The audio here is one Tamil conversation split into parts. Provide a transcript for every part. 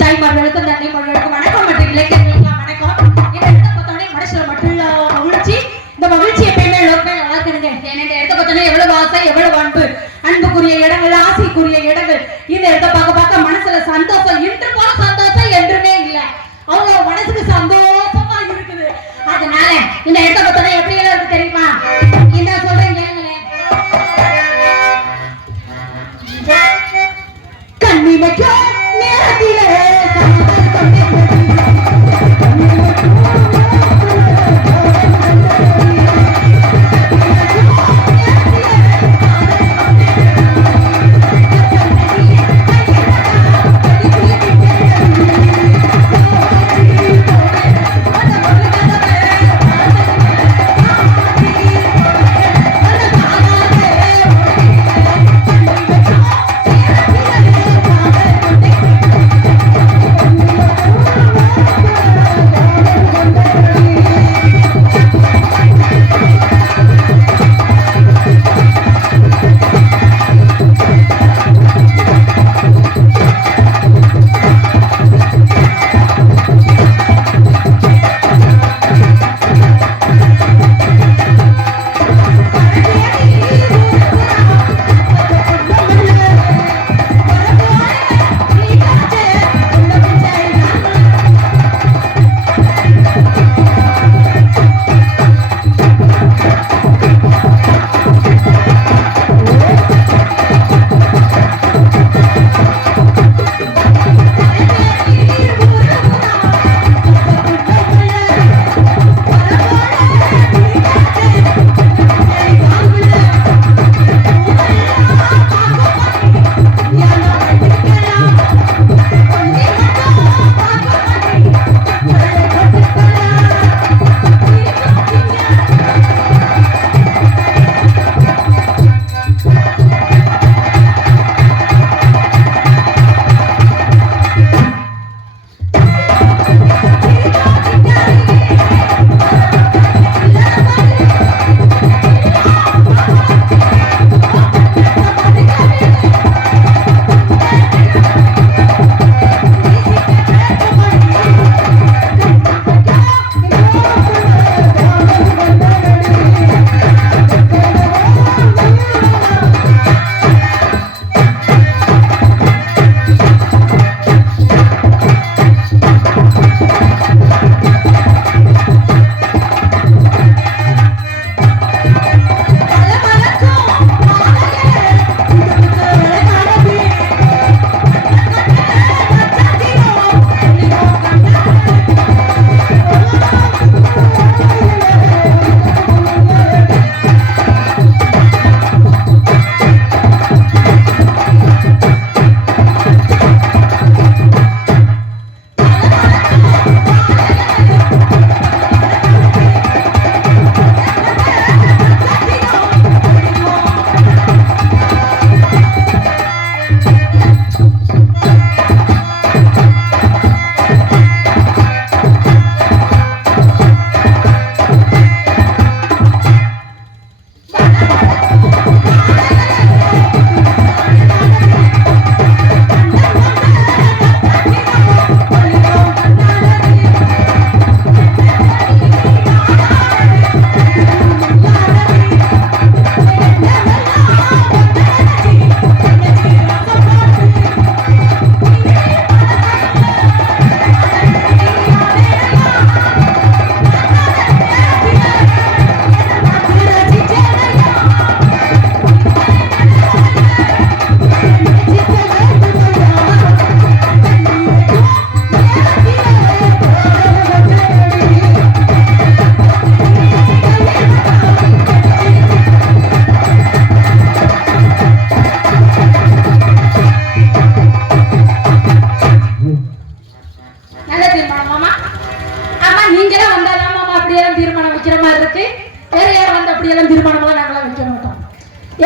தாய்மார்களுக்கும் தந்தைமார்களுக்கும் வணக்கம் மற்றும் இளைஞர்களுக்கு வணக்கம். இடத்த பார்த்தோன்னே மனசுல மட்டும் மகிழ்ச்சி. இந்த மகிழ்ச்சி எப்பயுமே லோக்கமே நல்லா இருக்குங்க. இந்த இடத்த பார்த்தோன்னே எவ்வளவு ஆசை, எவ்வளவு அன்பு, அன்புக்குரிய இடங்கள், ஆசைக்குரிய இடங்கள். இந்த இடத்த பார்க்க மனசுல சந்தோஷம், இன்று போல சந்தோஷம் என்றுமே இல்லை. அவங்க மனசுக்கு சந்தோஷமா இருக்குது. அதனால இந்த இடத்த பார்த்தோன்னே எப்படி எல்லாம் இருக்கு தெரியுமா? என்ன சொல்றேன் கேளுங்களேன். கண்ணிமைக்கோ நேரத்திலே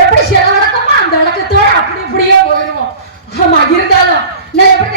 எப்படி சில வழக்கமா அந்த வழக்கத்தோட அப்படி இப்படியே போயிடுவோம். ஆமா, இருந்தாலும் நான் எப்படி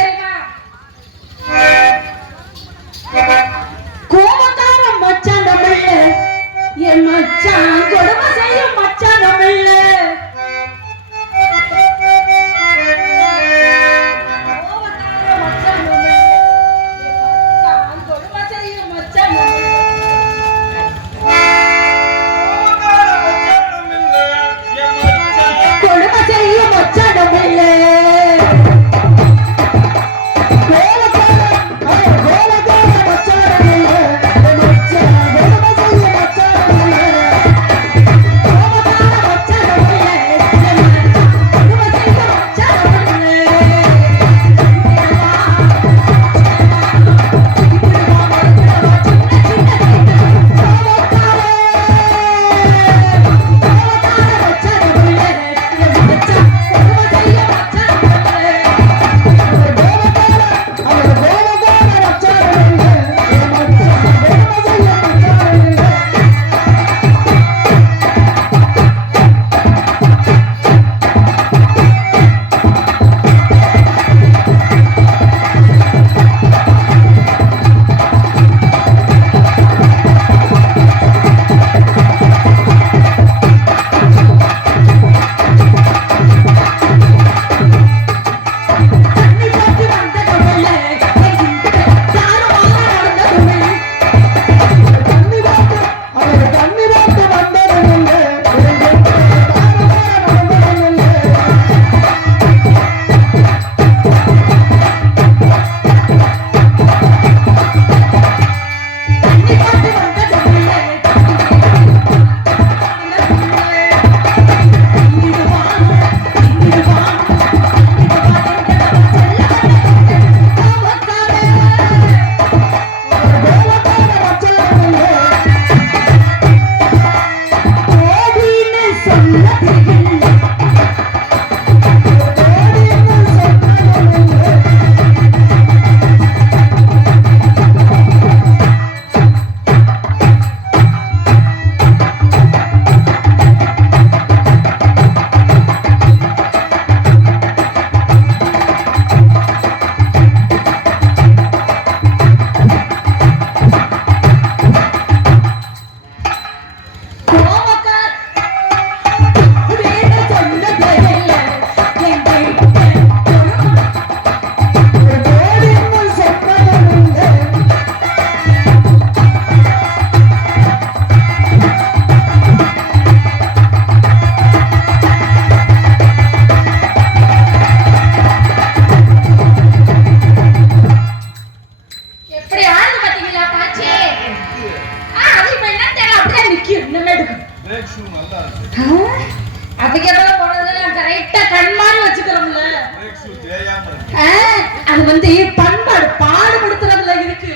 அது வந்து பண்பாடு பாடுபடுத்துறதுல இருக்கு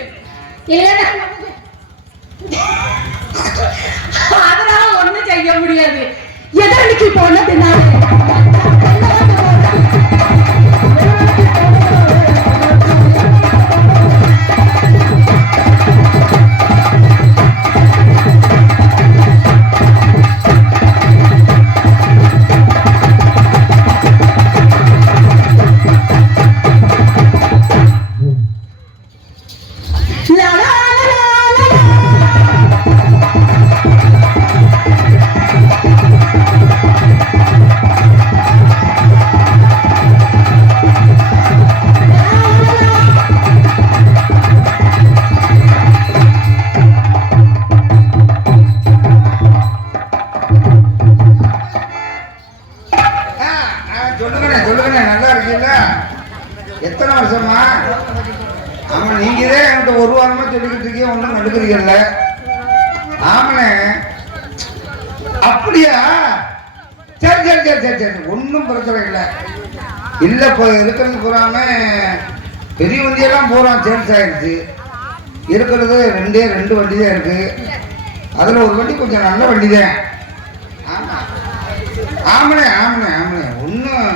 இல்லைன்னா அதனால ஒண்ணும் செய்ய முடியாது. எதற்கு போனதுனால எத்தனை வருஷமா? ஆமா, நீங்கதே என்கிட்ட ஒரு வாரமா சொல்லிக்கிட்டு இருக்கீங்க, ஒன்றும் நடுக்கிறீங்கல்ல. ஆமனே, அப்படியா? சரி சரி சரி சரி சரி, ஒன்றும் பிரச்சனை இல்லை. இல்லை, இப்போ இருக்கிறது பூராம பெரிய வண்டியெல்லாம் போகிறோம், சேல்ஸ் ஆயிடுச்சு. இருக்கிறது ரெண்டு வண்டி தான் இருக்கு. அதில் ஒரு வண்டி கொஞ்சம் நல்ல வண்டி தான். ஆமாம் ஆமனே ஆமனே ஆமனே, ஒன்றும்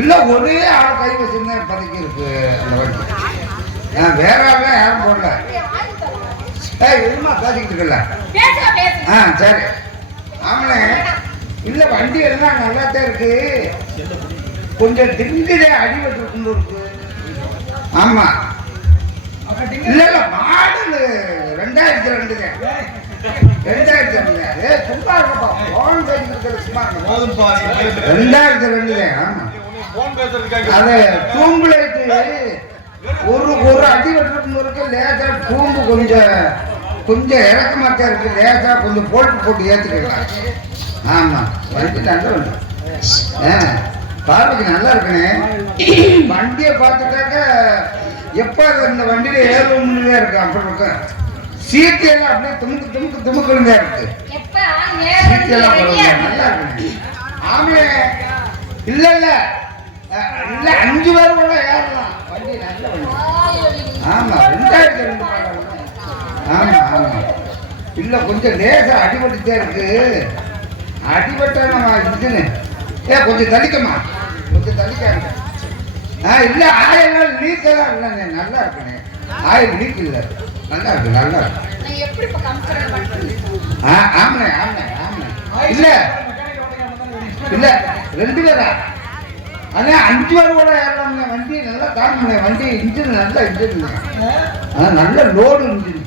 இல்லை, ஒரே ஆள் கை வச்சுருந்தேன் இப்போதைக்கு இருக்கு அந்த வண்டி. வேற ஆள்லாம் யாரும் போடல. எதுமா பேசிக்கிட்டு இருக்கல. சரி ஆமனே, இல்லை வண்டி எல்லாம் நல்லா தான் இருக்கு, கொஞ்சம் டிங்குதே அடிபட்டு இருக்கு. ஆமா, இல்ல இல்ல, மாடல் 2002 சும்மா இருக்கப்பா, போன் பேசிக்கிட்டு சும்மா இருக்க. 2002 ஆமா. அது தூம்புலைட்டு ஒரு அடி வெட்டுறதுன்னு இருக்கு. லேசா தூம்பு கொஞ்சம் இறக்கமாத்தான் இருக்கு. லேசா கொஞ்சம் போட்டு ஏத்துக்கலாம். ஆமா, வண்டி நல்ல வண்டி. பார்வைக்கு நல்லா இருக்குனே. வண்டியை பார்த்துட்டாக்க எப்ப இந்த வண்டியில ஏறணும்னு இருக்கு. அப்படி இருக்கு. சீட்டு எல்லாம் அப்படியே துமுக்குன்னு இருக்கு. சீட்டு எல்லாம் நல்லா இருக்கு. ஆமே, இல்ல இல்ல இல்ல, 5 பேர் கூட ஏறலாம். வண்டி நல்ல வண்டி. ஆமா, 2002 மாடல். ஆமா ஆமா, இல்ல கொஞ்சம் லேசா அடிபட்டுட்டே இருக்கு. அடிபட்டா நம்ம இதுன்னு கொஞ்சம் தள்ளிக்கமா, கொஞ்சம் தள்ளிக்காங்க. இல்ல, ஆயில் லீக் எல்லாம் இல்லைண்ணே, நல்லா இருக்குண்ணே. ஆயில் லீக் இல்லை, நல்லா இருக்கு நல்லா இருக்கு. ஆமாண்ணே ஆமாண்ணே ஆமாண்ணே. இல்ல இல்ல, 2 பேரா? ஆனா 5 பேர் கூட ஏறலாம்ண்ணே. வண்டி நல்லா தாங்கண்ணே. வண்டி இன்ஜின் நல்ல இன்ஜின், நல்ல லோடு இன்ஜின்.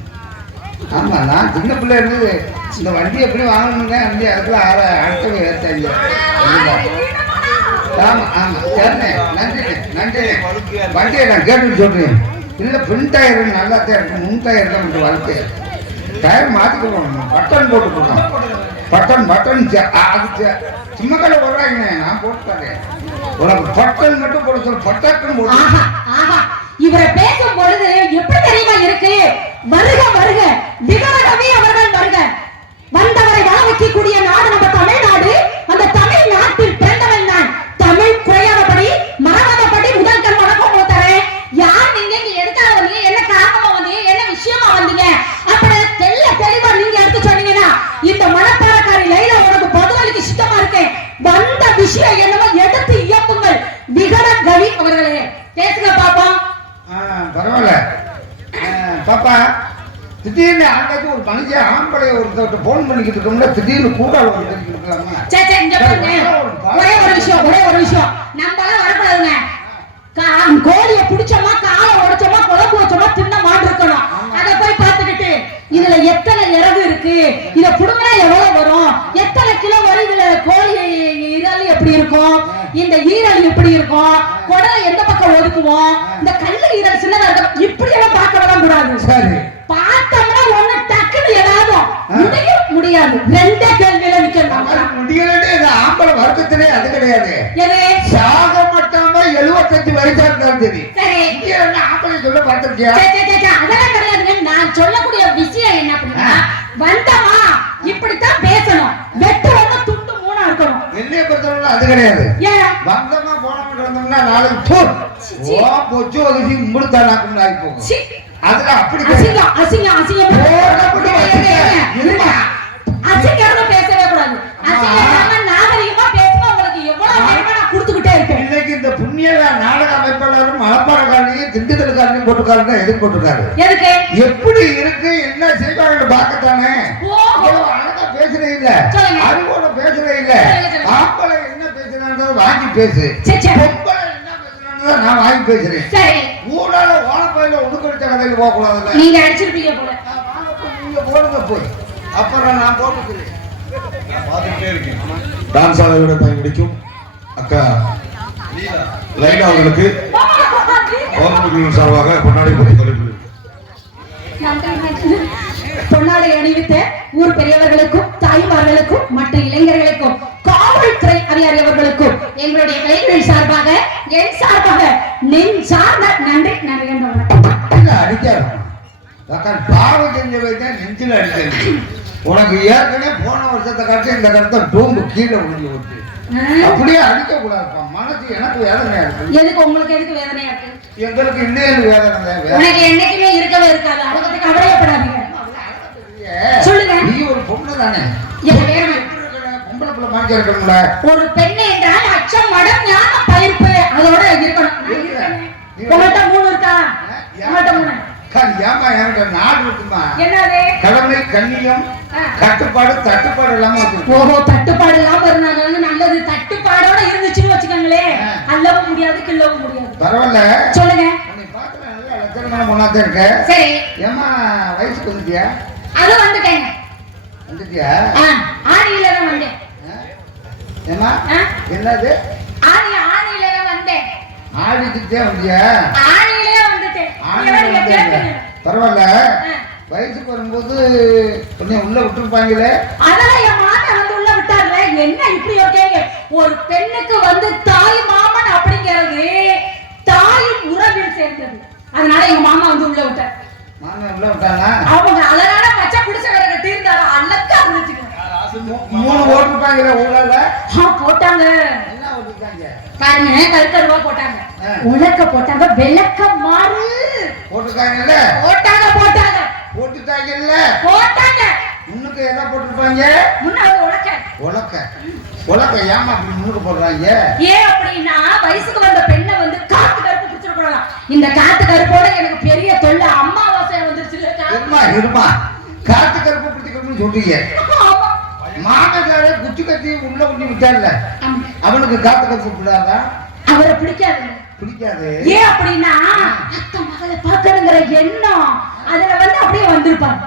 ஆமா, நான் சின்ன பிள்ளை இருந்து இந்த வண்டி எப்படி வாங்கணுங்க, வண்டி அதுக்குள்ள அடுத்த ஏற்றாங்க. ஆமா ஆமா, சரிண்ணே, நன்றிண்ணே நன்றிண்ணே. வண்டியை நான் கேட்டு சொல்றேன். இல்லை, பின் டயர் நல்லா தான் இருக்கு, முன் டயர் தான் கொஞ்சம் வளர்த்து. டயர் மாற்றிக்க போகணும், பட்டன் போட்டு போகணும். பட்டன் அது சும்மா கடை போடுறாங்கண்ணே, நான் போட்டு தரேன். உனக்கு பட்டன் மட்டும் போட சொல்ல, பட்டாக்குன்னு போட்டு. இவரை பேசும் பொழுது எப்படி தெரியுமா இருக்கு? வருக வருக, விவரமே அவர்கள் வருக. வந்தவரை வாழ வைக்கக்கூடிய நாடு நம்ம தமிழ்நாடு. அந்த தமிழ்நாட்டில் பிறந்தவன் நான். தமிழ் குறையாதபடி மறவாதபடி முதல் கண் வணக்கம் தரேன். யார் நீங்க, எதுக்காக வந்தீங்க, என்ன காரணமா வந்தீங்க, என்ன விஷயமா வந்தீங்க அப்படி தெளிவா நீங்க எடுத்து சொன்னீங்கன்னா இந்த மனப்பாரக்காரி லைலா உனக்கு பதிலளிக்க சித்தமா இருக்கேன். வந்த விஷயம் என்னவோ எடுத்து இயக்குங்கள். விகட கவி அவர்களே, பேசுங்க பாப்போம். பரவாயில்ல பாப்பா. திடீர்னு அங்காச்சும் ஒரு மனுஷன் ஆம்பளைய ஒருத்தர் போன் பண்ணிக்கிட்டு இருக்கோம்ல, திடீர்னு கூட்டாள வந்து இருக்கலாமா? ஒரே ஒரு விஷயம் நம்மளாம் வரக்கூடாதுங்க. கோழியை பிடிச்சோமா, காலை உடைச்சோமா, குழம்பு வச்சோமா, தின்ன மாடு இருக்கணும். அதை போய் பார்த்துக்கிட்டு இதுல எத்தனை இறகு இருக்கு, இத புடுங்கினா எவ்வளவு வரும், எத்தனை கிலோ வரும், இதுல கோழி ஈரல் எப்படி இருக்கும், இந்த ஈரல் எப்படி இருக்கும், குடலை எந்த பக்கம் ஒதுக்குவோம், இந்த கல்லு ஈரல் சின்னதா இருக்கும், இப்படி எல்லாம் பார்க்க விட கூடாது. சரி, பார்த்தோம்னா ஒண்ணு டக்குன்னு ஏதாவது முடியாது. 2 கேள்வியில நிக்கணும். முடியல. ஆம்பளை வர்க்கத்திலே அது கிடையாது. சாக மாட்டாம 75 வயசா இருந்தாலும் சரி. ஆம்பளை சொல்ல பார்த்திருக்கியா? அதெல்லாம் கிடையாது. நான் சொல்லக்கூடிய விஷயம் என்ன அப்படின்னா, வந்தமா இப்படித்தான் பேசணும். வெட்டு வந்து துண்டு 3 இருக்கணும். என்னைய பொறுத்தவரை அது கிடையாது. வந்தமா போனோம்னா நாளைக்கு ஓ பொச்சு ஒதுக்கி முழுத்தா நாக்கு ஆகி போகும் சி. அதுல அப்படி அசிங்கம் அசிங்கம் அசிங்கம் அசிங்கம் பேசவே கூடாது. அசிங்கம் நாகரிகமா பேசுமா உங்களுக்கு எவ்வளவு நேரமா நான் கொடுத்துக்கிட்டே இருக்கேன். இன்னைக்கு இந்த புண்ணிய நாடக அமைப்பாளரும் மலப்பாடக்காரனையும் திண்டுக்கல்காரனையும் போட்டுக்காரன் எதுக்கு போட்டுக்காரு? எதுக்கு? எப்படி இருக்கு என்ன செய்வாங்க பார்க்கத்தானே. ஓஹோ. அழகா பேசுறே இல்ல, அறிவோட பேசுறே இல்ல. ஆம்பளை என்ன பேசுறான்றத வாங்கி பேசு, பொம்பளை என்ன பேசுறான்றத நான் வாங்கி பேசுறேன். சரி, ஊடால ஓலப்பையில உடுக்கடிச்ச கதையில போக கூடாதுல்ல. நீங்க அடிச்சிருப்பீங்க போல. நீங்க போடுங்க போய், அப்புறம் நான் போட்டுக்கிறேன். பார்த்துட்டே இருக்கேன். டான்ஸ் ஆடவிட பயன்படிக்கும் அக்கா லைலா அவர்களுக்கு கவர்மெண்ட் சார்பாக கொண்டாடி தொலைப்பு பொன்னாடை அணிவித்த ஊர் பெரியவர்களுக்கும் தாய்மார்களுக்கும் மற்ற இளைஞர்களுக்கும் காவல்துறை அதிகாரிகளுக்கும் எங்களுடைய கலைஞர்கள் சார்பாக என் சார்பாக நெஞ்சார்ந்த நன்றி நன்றி. அடிக்காது பாவம் செஞ்சவை தான் நெஞ்சில் அடிக்கிறது. உனக்கு ஏற்கனவே போன வருஷத்தை காட்டி இந்த கருத்தை டூம்பு கீழே விழுந்து விட்டு அப்படியே அடிக்க கூடாதுப்பா. மனசு எனக்கு வேதனையா இருக்கு. எதுக்கு உங்களுக்கு எதுக்கு வேதனையா இருக்கு? எங்களுக்கு இன்னும் வேதனை. எனக்கு என்னைக்குமே இருக்கவே இருக்காது. அதை பத்தி கவலையப்படாதீங்க. சொல்லுங்க. நீ ஒரு பொண்ணு தானே, பொம்பளை பிள்ளை மாதிரி இருக்கணும்ல. ஒரு பெண்ணு என்றால் அச்சம் மடம் ஞானம் பயிர்ப்பு அதோட இருக்கணும். உங்கள்கிட்ட 3 இருக்கா? உங்கள்கிட்ட 3. ஏமா என்கிட்ட 4 இருக்குமா? என்னது? கடமை, கண்ணியம், கட்டுப்பாடு, தட்டுப்பாடு இல்லாம இருக்கு. ஓஹோ, தட்டுப்பாடு இல்லாம இருந்தாங்க நல்லது. தட்டுப்பாடோட இருந்துச்சுன்னு வச்சுக்கோங்களே, அள்ளவும் முடியாது கிள்ளவும் முடியாது. பரவாயில்ல, சொல்லுங்க. உன்னை பார்க்கல நல்ல லட்சணமான பொண்ணாதான் இருக்க. சரி, ஏமா வயசுக்கு வந்துட்டியா? அது வந்துட்டேங்க. வந்துட்டியா? ஆணியில தான் வந்தேன். ஏமா என்னது? ஆணியில தான் வந்தேன். ஆடிக்கிட்டே வந்தியா? ஆணியிலே வந்துட்டேன். பரவாயில்ல, வயசுக்கு வரும்போது உன்னை உள்ள விட்டுருப்பாங்களே. அதெல்லாம் என் மாமன் வந்து உள்ள விட்டார்ல. என்ன இப்படி இருக்கீங்க? ஒரு பெண்ணுக்கு வந்து தாய் மாமன் அப்படிங்கிறது தாயின் உறவில் சேர்ந்தது. அதனால எங்க மாமா வந்து உள்ள விட்டார். மாமன் உள்ள விட்டாங்க. அவங்க அதனால பச்சை குடிச்ச வேற கட்டி இருந்தாங்க. அல்லக்கா இருந்துச்சுங்க. 3 ஓட்டுப்பாங்களே ஊழல. போட்டாங்க. என்ன ஓட்டுட்டாங்க பாருங்க, கருக்கருவா போட்டாங்க, உலக்க போட்டாங்க, வெள்ளக்க மாறு போட்டுட்டாங்கல்ல. போட்டாங்க போட்டாங்க போட்டுட்டாங்கல்ல போட்டாங்க. முன்னுக்கு என்ன போட்டுருப்பாங்க? முன்னாடி உலக்க உலக்க உலக்க. ஏமா அப்படி முன்னுக்கு போடுறாங்க? ஏன் அப்படின்னா வயசுக்கு வந்த பெண்ணை வந்து காத்து கருப்பு பிடிச்சிருக்கலாம். இந்த காத்து கருப்போட எனக்கு பெரிய தொல்லை. அம்மாவாசை வந்துருச்சு. இருமா, காத்து கருப்பு பிடிச்சிக்கணும்னு சொல்றீங்க. மாமனாரே குச்சி கத்தி உள்ள கொண்டு விட்டார்ல, அவனுக்கு காத்து கருப்பு பிடிக்காதா? அவரை பிடிக்காது. பிடிக்காது. ஏன் அப்படின்னா அத்தை மகளை பார்க்கணுங்கிற எண்ணம் அதுல வந்து அப்படியே வந்திருப்பாங்க.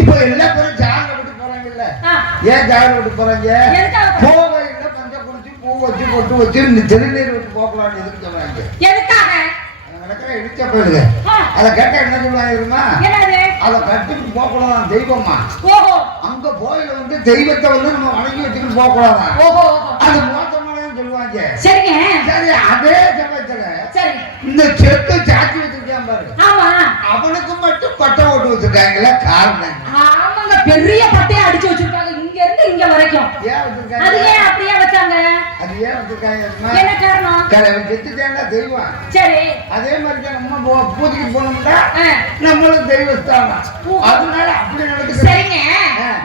இப்போ எல்லா பேரும் ஜாக விட்டு போறாங்கல்ல. ஏன் ஜாக விட்டு போறாங்க? போக இல்ல பஞ்ச குடிச்சு பூ வச்சு பொட்டு வச்சு திருநீர் விட்டு போகலான்னு எதுக்கு சொல்றாங்க? எதுக்காக? நடக்கிற இடிச்ச போயிடுங்க. அதை கேட்டா என்ன சொல்லுவாங்க? அதை கட்டிட்டு போக கூடாதான் தெய்வமா. அங்க கோயில வந்து தெய்வத்தை வந்து நம்ம வணங்கி வச்சுக்கிட்டு போக கூடாதான். அது மோசமானு சொல்லுவாங்க. சரிங்க, சரி. அதே சமயத்துல சரி இந்த செத்து சாட்சி வச்சிருக்கான் பாரு. ஆமா, அவனுக்கு மட்டும் பட்டை ஓட்டு வச்சிருக்காங்கல்ல. காரணம் ஆமாங்க, பெரிய பட்டையை அடிச்சு வச்சிருக்காங்க இங்க இருந்து இங்க வரைக்கும். ஏன் வச்சிருக்காங்க? அது ஏன் அப்படியே வச்சாங்க? அது ஏன் வச்சிருக்காங்க? என்ன காரணம்? கடவுள் செத்துட்டாங்க தெய்வம். சரி, அதே மாதிரி தான் நம்ம பூஜைக்கு போனோம்னா நம்மளும் தெய்வஸ்தானம். அதனால அப்படி நடக்குது. சரிங்க,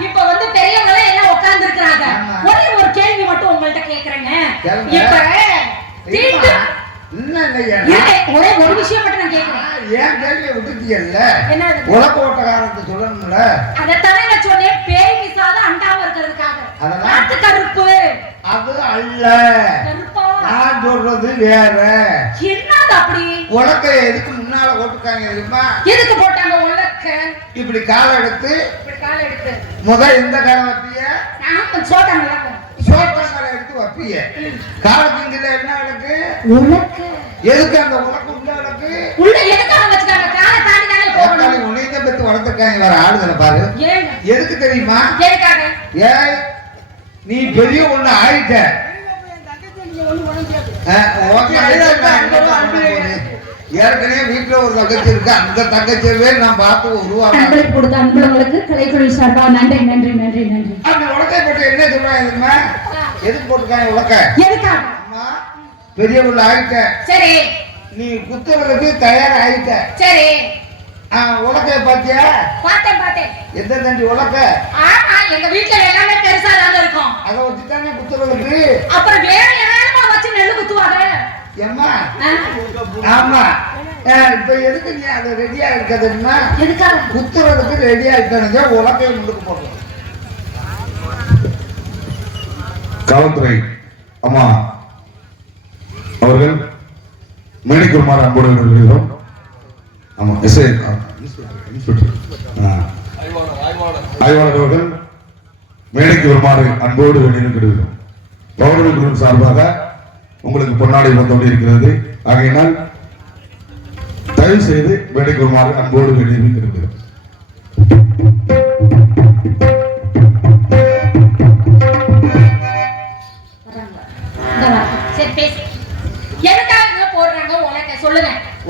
இப்ப வந்து பெரியவங்க எல்லாம் உட்கார்ந்து இருக்காங்க. ஒரே ஒரு கேள்வி மட்டும் உங்கள்ட்ட கேக்குறேங்க. இப்ப ஒரே ஒரு விஷயம் மட்டும் நான் கேக்குறேன். ஏன் கேள்வியை விட்டுட்டீங்கல்ல? உலக ஓட்டக்காரத்தை சொல்லணும்ல. அதைத்தானே நான் சொன்னேன். பேய் மிசாத அண்டாம இருக்கிறதுக்காக. நாட்டு கருப்பு அது அல்ல. நான் சொல்றது வேற. என்னது அப்படி? உலக்க எதுக்கு முன்னால போட்டுருக்காங்க தெரியுமா? எதுக்கு போட்டாங்க உலக்க? இப்படி கால் எடுத்து முதல் இந்த காலை வப்பிய சோட்டாங்களை எடுத்து வப்பிய. காலத்துங்கிட்ட என்ன நடக்கு? உலக்க. எதுக்கு அந்த உலக்க உள்ள நடக்கு? உள்ள எதுக்காக வச்சுட்டாங்க? காலை தாண்டி தானே போகணும். உன்னைய பெத்து வளர்த்துருக்காங்க வேற ஆளுதல பாரு. எதுக்கு தெரியுமா? எதுக்காக? ஏய், நீ பெரிய ஒண்ணு ஆயிட்ட. ஏற்கனவே வீட்டுல ஒரு தங்கச்சி இருக்கு. அந்த தங்கச்சியவே நான் பார்த்து உருவாக்க கொடுத்த அன்பர்களுக்கு கலைக்குழு சார்பா நன்றி நன்றி நன்றி நன்றி. அப்படி உலக்கை போட்டு என்ன சொல்றாங்க? எதுக்கு போட்டுருக்காங்க உலக்க? எதுக்காக? பெரிய உள்ள ஆயிட்ட. சரி. நீ குத்துறதுக்கு தயார் ஆயிட்ட. சரி. உலக்கைய பாத்தியா? பார்த்தேன். எந்த தண்டி உலக்க? ஆமா, எங்க வீட்ல எல்லாமே பெருசா தான் இருக்கும். அத வச்சு தானே குத்துறதுக்கு. அப்புறம் வேற என்னமா வச்சு நெல்லு குத்துவாங்க? ஏம்மா? ஆமா. இப்ப எதுக்கு நீ அது ரெடியா இருக்கதுன்னா? எதுக்காக? குத்துறதுக்கு ரெடியா இருக்கானுங்க, உலக்கைய முன்னுக்கு போடுறோம். காவல்துறை அம்மா அவர்கள் மேடைக்கு வருமாறு அன்போடு வருகிறோம். ஆமா, எஸ்ஐ ஆய்வாளர் அவர்கள் மேடைக்கு வருமாறு அன்போடு வெளியிடுகிறோம். பௌர்ணமி குழு சார்பாக உங்களுக்கு பொன்னாடை வந்து கொண்டிருக்கிறது. ஆகையினால் தயவு செய்து மேடைக்கு வருமாறு அன்போடு வெளியிடுகிறோம்.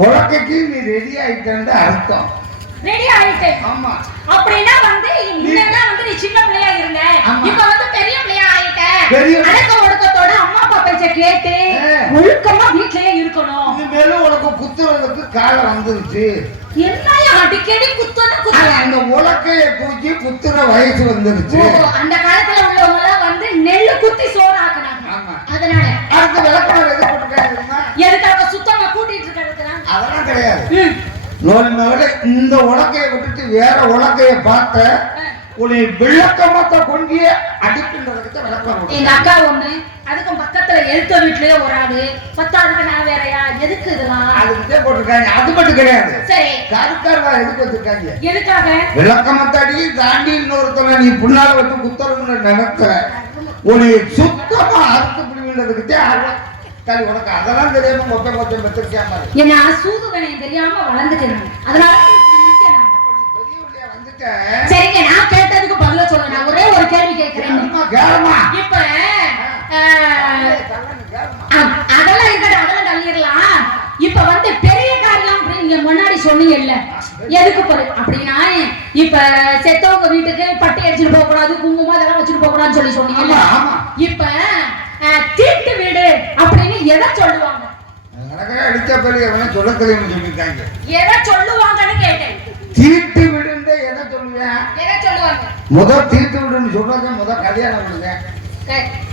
உலக்கைக்கு நீ ரெடி ஆயிட்டேன்னு அர்த்தம். ரெடி ஆயிட்டேன். ஆமா. அப்படினா வந்து முன்னெல்லாம் வந்து நீ சின்ன பிள்ளையா இருந்த, இப்ப வந்து பெரிய பிள்ளையா ஆயிட்ட. அடக்க ஒடுக்கத்தோட அம்மா அப்பா பேச்ச கேட்டு ஒழுக்கமா வீட்லயே இருக்கணும். இனிமேல உனக்கு குத்துறதுக்கு காலம் வந்துருச்சு. என்னையா அடிக்கடி குத்துற அந்த உலக்கைய தூக்கி குத்துற வயசு வந்துருச்சு. அந்த காலத்துல உள்ளவங்க எல்லாம் வந்து நெல்லு குத்தி சோறு ஆக்குனாங்க. ஆமா. அதனால அடுத்த விளக்கம் எது போட்டுருக்காங்க? எதுக்காக சுத்தமா கூட்டிட்டு இருக்கிறதுனா? அதெல்லாம் கிடையாது. நோய் இந்த உலக்கையை விட்டுட்டு வேற உலக்கைய பார்த்த உன்னை விளக்கமாத்த கொண்டிய அடிப்புன்றதுக்கு விளக்கம். எங்க அக்கா ஒண்ணு, அதுக்கும் பக்கத்துல எழுத்த வீட்லயே ஒரு ஆடு, பத்தாவதுக்கு நான் வேறையா? எதுக்கு இதெல்லாம்? அதுக்கிட்டே போட்டிருக்காங்க. அது மட்டும் கிடையாது. சரி. கருக்காரவா எதுக்கு வச்சிருக்காங்க? எதுக்காக? விளக்கமத்தாடி தாண்டி இன்னொருத்தனை நீ புண்ணால வச்சு குத்துறதுன்னு நினைக்கிற உன்னை சுத்தமா அறுத்து பிடிவின்றதுக்கிட்டே காலி உனக்கு அதெல்லாம் தெரியாம மொத்தம் வச்சிருக்கா மாதிரி. ஏன்னா சூதுவனை தெரியாம வளர்ந்துட்டேன். அதனால பெரியவர்களையா வந்துட்டேன். சரிங்க, நான் கேட்டதுக்கு பதில சொல்ல. நான் ஒரே ஒரு கேள்வி கேட்கிறேன். இப்ப அதெல்லாம் இருக்கட்டும், அதெல்லாம் தள்ளிடலாம். இப்ப வந்து பெரிய காரியம் அப்படின்னு நீங்க முன்னாடி சொன்னீங்கல்ல, எதுக்கு போற அப்படின்னா, இப்ப செத்தவங்க வீட்டுக்கு பட்டி அடிச்சுட்டு போக கூடாது, குங்குமம் அதெல்லாம் வச்சுட்டு போக கூடாதுன்னு சொல்லி சொன்னீங்கல்ல. இப்ப தீட்டு வீடு அப்படின்னு எதை சொல்லுவாங்க? அடிச்ச பெரிய சொல்ல தெரியும் சொல்லிருக்காங்க. எதை சொல்லுவாங்கன்னு கேட்டேன். தீட்டு வீடுன்னு எதை சொல்லுவேன்? எதை சொல்லுவாங்க? முதல் தீட்டு வீடுன்னு சொல்றது முதல் கல்யாணம் விடுங்க,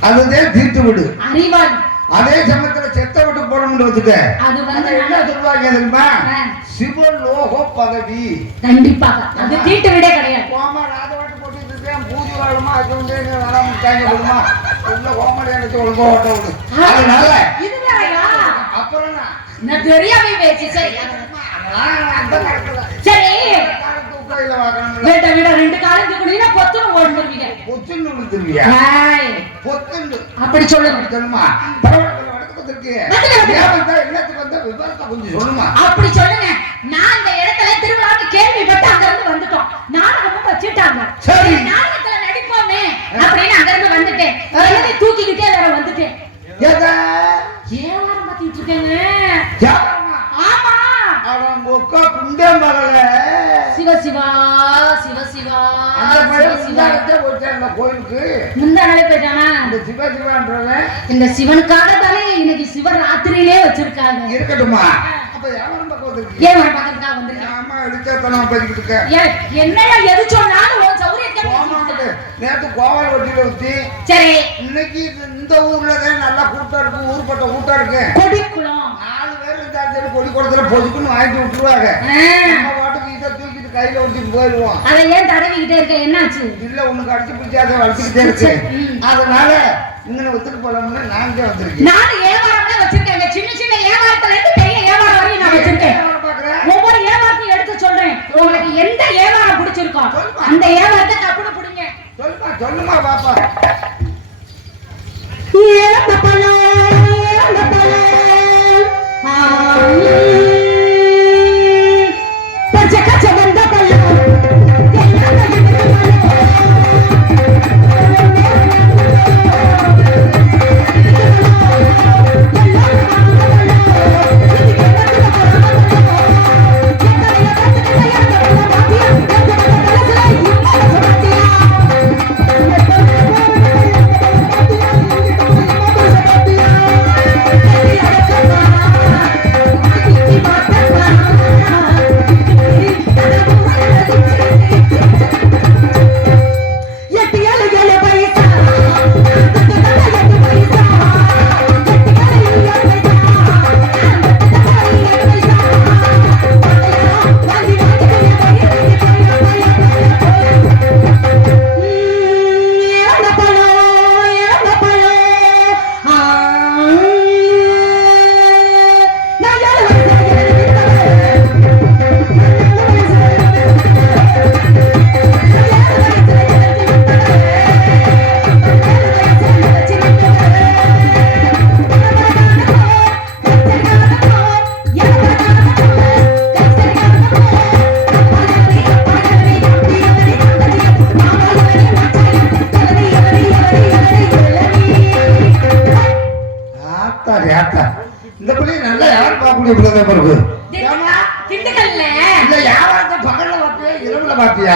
அதுதான் தீட்டு வீடு. அறிவாளி. அதே சமயத்துல செத்த விட்டு போடணும்னு வச்சுக்க, அது வந்து என்ன சொல்லுவாங்க தெரியுமா? சிவலோக பதவி. கண்டிப்பாக அது தீட்டு வீடே கிடையாது. கோமா ராஜவாட்டு போட்டுட்டு இருக்கேன், பூஜை வாழுமா, அது வந்து வளமுட்டாங்க விடுமா, உள்ள கோமாடி அடிச்சு ஒழுங்கா ஓட்ட விடு. அதனால இது வேறையா? அப்புறம் நான் தெரியாம பேசி. சரி சரி, வீட்ட வீட ரெண்டு காலம் தூக்குனீங்கன்னா பொத்துன்னு ஓடுவீங்க. பொத்துன்னு விழுந்துருவியா? பொத்துன்னு அப்படி சொல்லுங்க. சொல்லுமா அப்படி சொல்லுங்க. நான் இந்த இடத்துல திருவிழாவுக்கு கேள்விப்பட்டு அங்க இருந்து வந்துட்டோம். நாடகமும் வச்சுட்டாங்க. சரி, நாடகத்துல நடிப்போமே அப்படின்னு அங்க இருந்து வந்துட்டேன். தூக்கிக்கிட்டே வேற வந்துட்டேன். ஏவாரம் பாத்திட்டு இருக்கேங்க. ஆமா, சிவ சிவா சிவ சிவா கோயிலுக்கு முந்தா நாளே போயிட்டானா? சிவ சிவான்றவன் இந்த சிவனுக்காக தானே இன்னைக்கு சிவராத்திரியிலே வச்சிருக்காங்க. இருக்கட்டுமா? ஏவாரம் பக்கத்துக்காக வந்திருக்கேன். ஆமா, எடுத்தலாம் பண்ணிக்கிட்டு இருக்கேன். என்னையா எது சொன்னாலும் உன் சௌரியத்துக்கு நேத்து கோவால் வட்டியில ஊத்தி. சரி, இன்னைக்கு இந்த ஊர்லதான் நல்லா கூட்டம் இருக்கு, ஊர்பட்ட கூட்டம் இருக்கு. கொடிக்குளம் 4 பேர் இருந்தாலும் கொடி குளத்துல பொதுக்குன்னு வாங்கி விட்டுருவாங்க. நம்ம பாட்டுக்கு இதை தூக்கிட்டு கையில வச்சுட்டு போயிடுவோம். அதை ஏன் தடவிக்கிட்டே இருக்க? என்னாச்சு? இல்ல, உனக்கு அடிச்சு பிடிச்சி அதை வளர்த்துக்கிட்டே இருக்கு. அதனால இங்க ஒத்துட்டு போலாம்னு நாங்க வந்திருக்கேன். நானும் ஏவாரம் தான் வச்சிருக்கேன். சின்ன சின்ன ஏவாரத்துல இருந்து பெரிய ஏவாரம் வரையும் நான் வச்சிருக்கேன். ஒவ்வொரு ஏவாரத்தையும் எடுத்து சொல்றேன். உங்களுக்கு எந்த ஏவாரம் பிடிச்சிருக்கோ அந்த ஏவாரத்தை டப்புனு பிடிங்க. சொல்லுமா சொல்லுமா பாப்பா. உனக்கு இப்படிதான் பிறகு திண்டுக்கல்ல இல்ல வியாபாரத்தை பகல்ல பாப்பியா இரவுல பாப்பியா?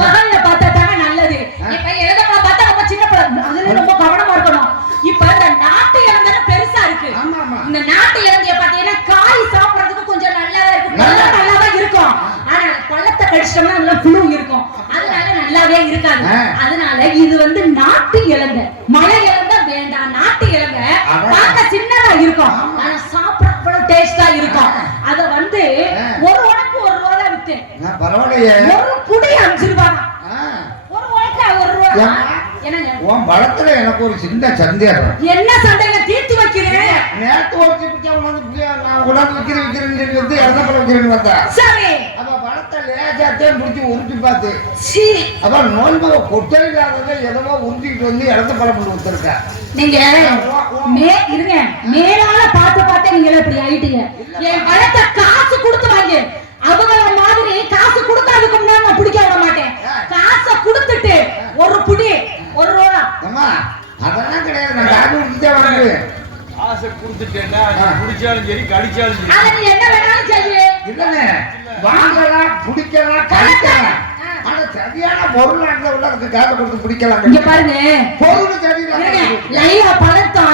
பகல்ல பார்த்தா தானே நல்லது. இப்ப எழுதப்பட பார்த்தா ரொம்ப சின்ன படம், அதுல ரொம்ப கவனமா இருக்கணும். இப்ப இந்த நாட்டு இறந்தன பெருசா இருக்கு. ஆமா ஆமா. இந்த நாட்டு இறந்திய பாத்தீங்கன்னா காய் சாப்பிடுறதுக்கு கொஞ்சம் நல்லாதான் இருக்கும், நல்லாதான் இருக்கும். ஆனா பழத்தை கடிச்சிட்டோம்னா அதுல புழு இருக்கும், அதனால நல்லாவே இருக்காது. அதனால இது வந்து நாட்டு இளந்த, மழை இளந்த வேண்டாம். நாட்டு இளந்த பார்க்க சின்னதா இருக்கும், ஆனா சாப்பிட அவ்வளவு டேஸ்டா இருக்கும். அத வந்து ஒரு உனக்கு ஒரு ரூபா தான் வித்தேன். பரவாயில்லையே. ஒரு புடி 5 ரூபாய், ஒரு உனக்கு 1 ரூபா. என்னங்க உன் பழத்துல எனக்கு ஒரு சின்ன சந்தேகம். என்ன சந்தேகம் தீர்த்து வைக்கிறேன்? நேத்து ஒரு சிப்பிச்சா வந்து நான் உடம்பு விக்கிறேன்னு சொல்லி வந்து இறந்த பழம் விக்கிறேன்னு பார்த்தா சரி, அப்ப பழத்தை லேசாத்தையும் பிடிச்சி உருட்டி பார்த்து அப்புறம் நோய்மக கொட்டை இல்லாததை எதவோ உருட்டிக்கிட்டு வந்து இறந்த பழம் கொண்டு வந்துருக்கா. நீங்க இருங்க, மேலால பார்த்து நீங்க இப்படி ஆயிட்டீங்க. என் பழத்தை காசு கொடுத்து வாங்க. அவங்கள மாதிரி காசு கொடுக்காதுக்கு முன்னாடி நான் பிடிக்க விட மாட்டேன். காசை கொடுத்துட்டு ஒரு புடி 1 ரூபா. அம்மா அதெல்லாம் கிடையாது, நான் காசு கொடுத்துட்டே வாங்குவேன். காசை கொடுத்துட்டேன்னா குடிச்சாலும் சரி கடிச்சாலும் சரி, அத நீ என்ன வேணாலும் செய்ய. இல்லனே வாங்கலாம் பிடிக்கலாம் கழிக்கலாம், ஆனா சரியான பொருள் அந்த உள்ள அதுக்கு காசை கொடுத்து பிடிக்கலாம். இங்க பாருங்க, பொருள் சரியில்லை. லைவா பழத்தை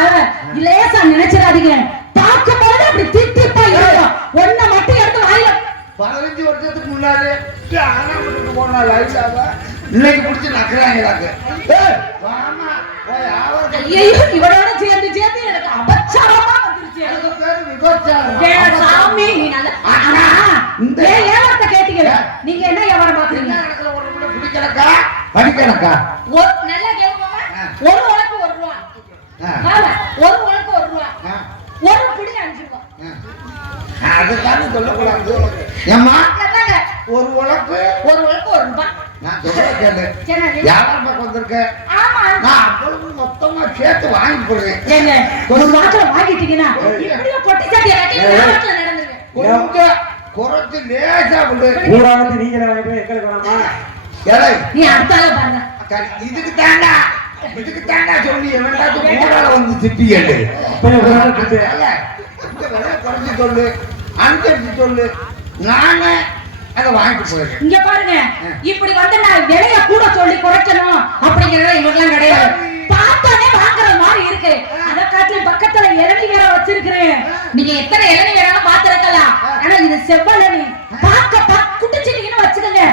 லேசா நினைச்சிடாதீங்க. பார்க்கும்போது அப்படி தித்திப்பா இருக்கும். ஒன்ன மட்டும் எடுத்து வாயில 15 வருஷத்துக்கு முன்னாடி போனா லைவ்ல இன்னைக்கு பிடிச்சி நக்குறாங்க. ஐயோ, இவரோட சேர்ந்து எனக்கு அபச்சாரமா வந்துருச்சு. சாமி நீ நல்ல ஏவாரத்தை கேட்டீங்க. நீங்க என்ன வியாபாரம் பாக்குறீங்க? பிடிக்கலக்கா படிக்கலக்கா நல்லா கேட்பாங்க. ஒரு உலக்கு 1 ரூபா, ஒரு உலக்கு 1 ரூபா, ஒரு புடி 5 ரூபா. அதுதான் சொல்லக்கூடாது. ஏம்மா ஒரு உலக்கு 1 ரூபா. நான் சொல்ல கேளு, வியாபாரம் பார்க்க வந்திருக்கேன். நான் அவ்வளவு மொத்தமா சேர்த்து வாங்கி போடுறேன். ஏங்க ஒரு வாட்டில வாங்கிட்டீங்கன்னா இப்படியே பொட்டி சாட்டி நடந்துருங்க. கொஞ்சம் குறைச்சு லேசா விடு. ஊரானது நீங்களே வாங்கிட்டு எங்களுக்கு வேணாமா? ஏழை நீ அடுத்தால பாருங்க. இதுக்கு தாண்டா சொல்லி எவனாச்சும் மூடால வந்து திப்பி கேளு. இந்த விலையை குறைச்சி சொல்லு, அனுசரிச்சு சொல்லு, நானே அதை வாங்கிட்டு போயிருக்கேன். இங்க பாருங்க, இப்படி வந்து நான் விலைய கூட சொல்லி குறைக்கணும் அப்படிங்கறது இவங்கெல்லாம் கிடையாது. பார்த்தானே வாங்குற மாதிரி இருக்கு. அத காட்டில பக்கத்துல இளநீ வேற வச்சிருக்கிறேன். நீங்க எத்தனை இளநீ வேணாலும் பாத்துருக்கலாம், ஆனா இது செவ்வளனி. பார்க்க குடிச்சிட்டீங்கன்னு வச்சுக்கோங்க,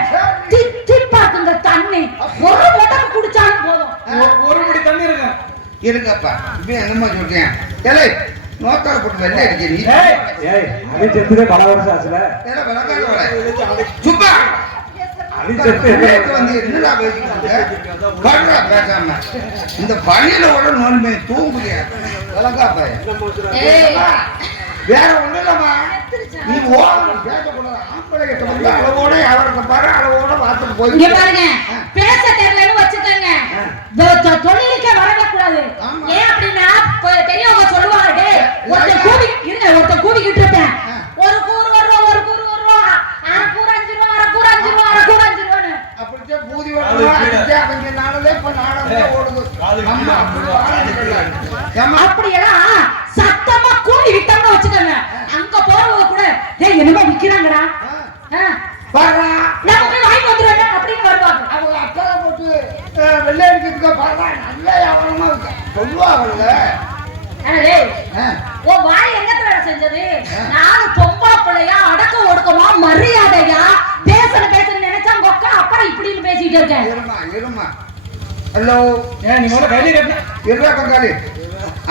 திப்பாக்குங்க தண்ணி. ஒரு உடம்பு குடிச்சாலும் போதும். ஒரு முடி தண்ணி இருக்கு இருக்கப்பா. இப்ப என்னமா சொல்றேன், ஏழை நோக்கால போட்டு வெள்ளை அடிக்க நீ அது செத்துதே பல வருஷம் ஆச்சுல. சும்மா அது செத்து வந்து என்னடா பேசாம இந்த பணியில உட நோன்மை தூங்குறியா விளங்காப்ப வேற ஒண்ணு இல்லம்மா. நீ ஓவரம் பேசக்கூடாது. ஆம்பளை கிட்ட வந்து அளவோட அவருக்கு பாரு, அளவோட பார்த்துட்டு போய் இங்க பாருங்க, பேச தெரியலன்னு வச்சுக்கோங்க, தொழிலுக்கே வரக்கூடாது. ஏன் அப்படின்னா பெரியவங்க சொல்லுவாங்க, ஒருத்தன் கூவிக்கிட்டு இருப்பேன், ஒரு கூறு 1 ரூபா, ஒரு கூறு 1 ரூபா, அரை கூறு 5 ரூபா, அரை கூறு 5 ரூபா, அரை கூறு 5 ரூபான்னு அப்படியே பூதி கொஞ்ச நாளே இப்ப நாடகம் ஓடுது. அப்படியெல்லாம் சத்தமா கூவி விட்டோம்னு வச்சுக்கோங்க, அங்க போறவங்க கூட என்னமோ விக்கிறாங்கடா நம்ம போய் வாங்கி வந்துருவாங்க அப்படின்னு வருவாங்க. அவங்க அக்கால போட்டு வெள்ளை அடிக்கிறதுக்கு பாருங்க, நல்ல வியாபாரமா இருக்கு சொல்லுவாங்கல்ல. உன் வாய் எங்கத்துல செஞ்சது? நானும் பொம்பா பிள்ளையா, அடக்க ஒடுக்கமா, மரியாதையா பேசணும் நினைச்சா கொக்கா அப்புறம் இப்படின்னு பேசிட்டு இருக்கேன். இருமா ஹலோ, நீ முதல்ல கையில கட்டின இருடா பங்காளி.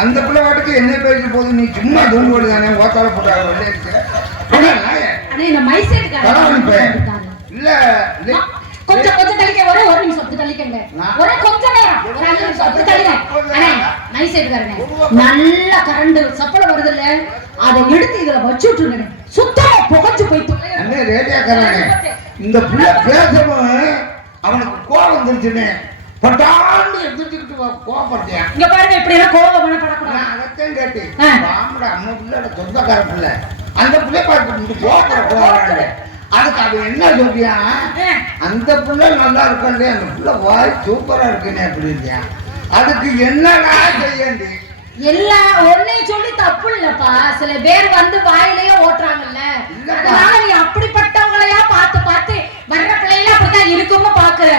அந்த பிள்ளை வாட்டுக்கு என்ன பேசிட்டு போகுது, நீ சும்மா தூண்டு போடு தானே ஓத்தால போட்டாங்க வெள்ளை இந்த மைசேட்டுக்காரன் இல்ல கொஞ்சம் தள்ளிக்க, ஒரு நிமிஷம் அப்படி தள்ளிக்கங்க, ஒரே கொஞ்ச நேரம், ஒரு 5 நிமிஷம் அப்படி தள்ளிக்க. அண்ணே மைசேட்டுக்காரனே, நல்ல கரண்ட் சப்பள வருது இல்ல, அதை எடுத்து இதுல வச்சு விட்டுருங்க, சுத்தமா புகைச்சு போயிட்டு. அண்ணே ரேடியாக்காரனே, இந்த பிள்ளை பேசவும் அவனுக்கு கோபம் வந்துருச்சுன்னு பட்டாண்டு எதிர்த்துக்கிட்டு கோபப்படுத்தியா. இங்க பாருங்க, இப்படி எல்லாம் கோபம் பண்ணக்கூடாது. நான் அதைத்தான் கேட்டேன். பாம்புட அம்மா பிள்ளை சொந்தக்கார பிள்ளை, அந்த பிள்ளை பார்த்து போறாங்க. அதுக்கு அவன் என்ன சொல்றியா, அந்த பிள்ளை நல்லா இருக்கே, அந்த பிள்ளை வாய் சூப்பரா இருக்குன்னு அப்படி இருக்கியா. அதுக்கு என்னடா செய்யண்டி எல்லா ஒன்னே சொல்லி தப்பு இல்லப்பா, சில பேர் வந்து வாயிலேயே ஓட்டுறாங்கல்ல, அதனால நீ அப்படிப்பட்டவங்களையா பார்த்து பார்த்து வர்ற பிள்ளைல அப்படித்தான் இருக்கும்னு பாக்குற.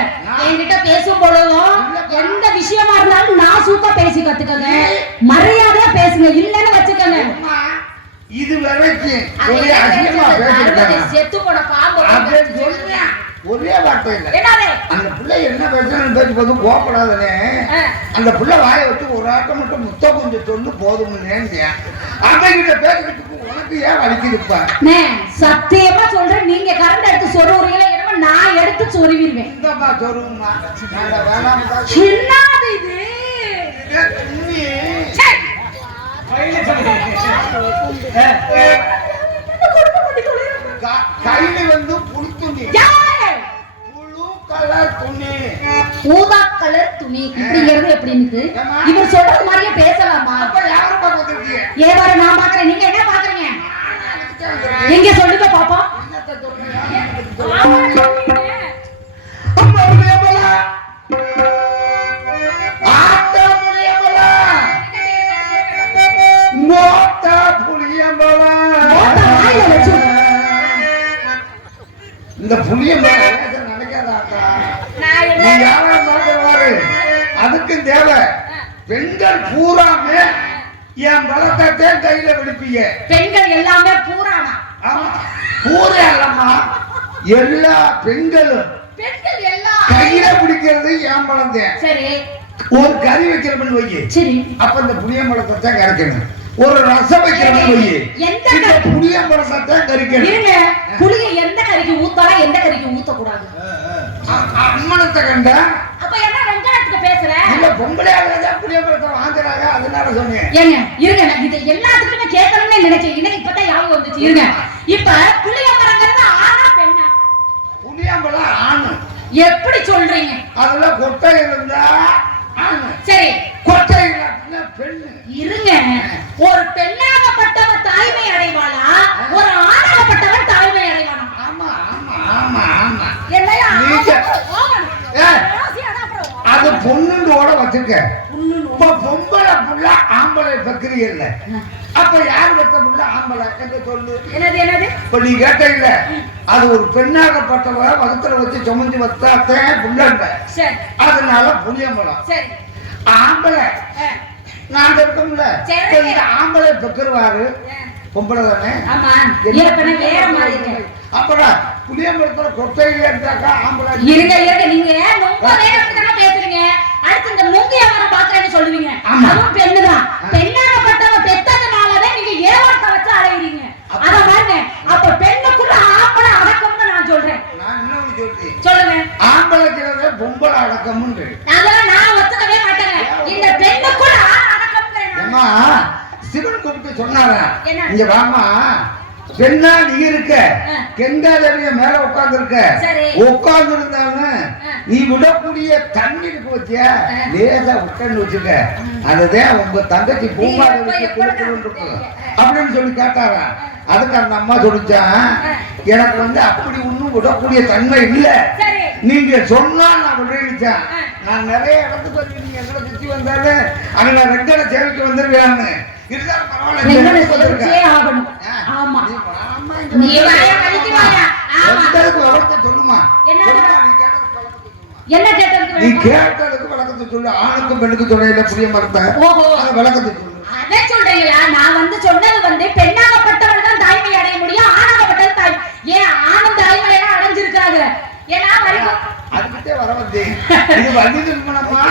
என்கிட்ட பேசும் பொழுதும் எந்த விஷயமா இருந்தாலும் நான் சூத்தா பேசி கத்துக்கங்க, மரியாதையா பேசுங்க, இல்லன்னு வச்சுக்கங்க. இது வரைக்கும் செத்து போன பாம்பு ஒரே வார்த்தை இல்ல. அந்த பிள்ளை என்ன பேசுறேன்னு பேச்சு போதும் கோப்படாதே. அந்த பிள்ளை வாயை வச்சு ஒரு ஆட்டம் மட்டும் முத்த கொஞ்சம் சொல்லு போதும்னு அவங்கிட்ட பேசுறதுக்கு உனக்கு ஏன் வலிக்குதுப்பா? சத்தியமா சொல்றேன், நீங்க கரண்ட் எடுத்து சொருவுறீங்களா என்னமோ நான் எடுத்து சொருவிடுவேன். இந்தம்மா சொருவுமா வேணாம். என்னது இது? கையில வந்து புழு துணி, புழு கலர் துணி, ஊதா கலர் துணி இப்படிங்கிறது எப்படின்னு இவர் சொல்றது மாதிரியே பேசலாமா? யாரும் பார்த்துருக்கீங்க? ஏவாரு நான் பாக்குறேன், நீங்க என்ன பாக்குறீங்க? எங்க சொல்லுங்க பாப்போம். இந்த புளிய நினைக்காதாக்கா, நீ யாரும் பார்க்கவாரு. அதுக்கும் தேவை பெண்கள் பூராமே என் பலத்தை கையில விடுப்பீங்க. பெண்கள் எல்லாமே பூரானா? ஆமா, பூரா இல்லம்மா, எல்லா பெண்களும் கையில பிடிக்கிறது என் பலம் தான். சரி, ஒரு கறி வைக்கிறோம்னு வையே, சரி, அப்ப இந்த புளியம்பழத்தை தான் கரைக்கணும். ஒரு ரசம் வைக்கிறோம்னு வையே, எந்த புளியம்பழத்தை தான் கறிக்கணும். புளிய எந்த கறிக்கு ஊத்தலாம், எந்த கறிக்கு ஊத்த கூடாது? அம்மனத்தை கண்ட அப்ப என்ன வெங்காயத்துக்கு பேசுற? இல்ல பொம்பளை ஆளுங்க புளியம்பழத்தை வாங்குறாங்க, அதனால சொன்னேன். ஏங்க இருங்க, நான் இது எல்லாத்துக்குமே கேட்கணும்னு நினைச்சேன், இன்னைக்கு இப்பதான் ஞாபகம் வந்துச்சு. இருங்க, இப்ப புளியம்பழங்கிறது ஆனா பெண்ணா? புளியம்பழம் ஆணு. எப்படி சொல்றீங்க? அதுல கொட்டை இருந்தா ஆணு, சரி, கொட்டை இல்லாட்டினா பெண்ணு. இருங்க, ஒரு பெண்ணாகப்பட்டவன் தாய்மை அடைவாளா, ஒரு ஆணாகப்பட்டவன் தாய்மை அடைவானா? ஆமா ஆமா ஆமா ஆமா. இல்லையா? அது பொண்ணுண்டோட வச்சுக்க. இப்ப பொம்பளை புள்ள ஆம்பளை பக்கிரி இல்ல, அப்ப யாரு பெற்ற புள்ள ஆம்பளை என்று சொல்லு. என்னது என்னது? இப்ப நீ கேட்ட இல்ல, அது ஒரு பெண்ணாகப்பட்டவ வகுத்துல வச்சு சுமந்து வச்சாத்தேன் புள்ள, அதனால புளியம்பழம். சரி, ஆம்பளை நாங்க இருக்கோம்ல, ஆம்பளை பெக்கிருவாரு, பொம்பளை தானே. ஆமா, ஏற்கனவே வேற மாதிரி இருக்கு. அப்புறம் புளியம்பழத்துல கொட்டையில இருந்தாக்கா ஆம்பளை. இருங்க இருங்க, நீங்க ரொம்ப நேரத்துக்கு பேசுறீங்க. அடுத்து இந்த நுங்கிய வர பாக்குறேன்னு சொல்லுவீங்க, அதுவும் பெண்ணுதான். பெண்ணாகப்பட்டவ பெத்ததுனாலதான் நீங்க ஏவாட்ட வச்சு அலையிறீங்க. அத பாருங்க, அப்ப பெண்ணுக்குள்ள ஆம்பளை அடக்கம்னு நான் சொல்றேன். நான் இன்னொன்னு சொல்றேன், சொல்லுங்க. ஆம்பளைக்கு பொம்பளை அடக்கம்னு அதெல்லாம் நான் ஒத்துக்கவே மாட்டேங்க. இந்த பெண்ணுக்குள்ள அடக்கம்ங்கிறேன். அம்மா சிவன் கூப்பிட்டு சொன்னாரா, இங்க வாமா, பெண்ணா நீ இருக்க, கெண்டாதவிய மேல உட்கார்ந்து இருக்க, உட்கார்ந்து இருந்தாலும் நீ விடக்கூடிய தண்ணி இருக்கு வச்சியா, லேசா உட்கார்ந்து வச்சுக்க, அதுதான் உங்க தங்கச்சி பூமாதேவிக்கு கொடுக்கணும் அப்படின்னு சொல்லி கேட்டாரா. அதுக்கு அந்த அம்மா சொல்லிச்சான், எனக்கு வந்து அப்படி ஒண்ணும் விடக்கூடிய தன்மை இல்ல, நீங்க சொன்னா நான் விடுறேன். நான் நிறைய இடத்துக்கு வந்து நீங்க எங்களை சுத்தி வந்தாலும் அங்க ரெண்டரை சேவைக்கு வந்துருக்கான்னு சொல்லுமா, என்ன கேட்டதுக்கு நீ கேட்டதுக்கு விளக்கத்தை சொல்லு. ஆணுக்கும் பெண்ணுக்கும் துணையில புரிய மறுத்தேன், விளக்கத்தை சொல்லு. அதே சொல்றீங்களா? நான் வந்து சொன்னது வந்து பெண்ணாகப்பட்டவள் தான் தாய்மை அடைய முடியும், ஆணாகப்பட்டது தாய். ஏன் ஆணும் தாய்மை எல்லாம் அடைஞ்சிருக்காங்க? ஏன்னா அதுக்கிட்டே வர வந்து இது வந்து திருமணமா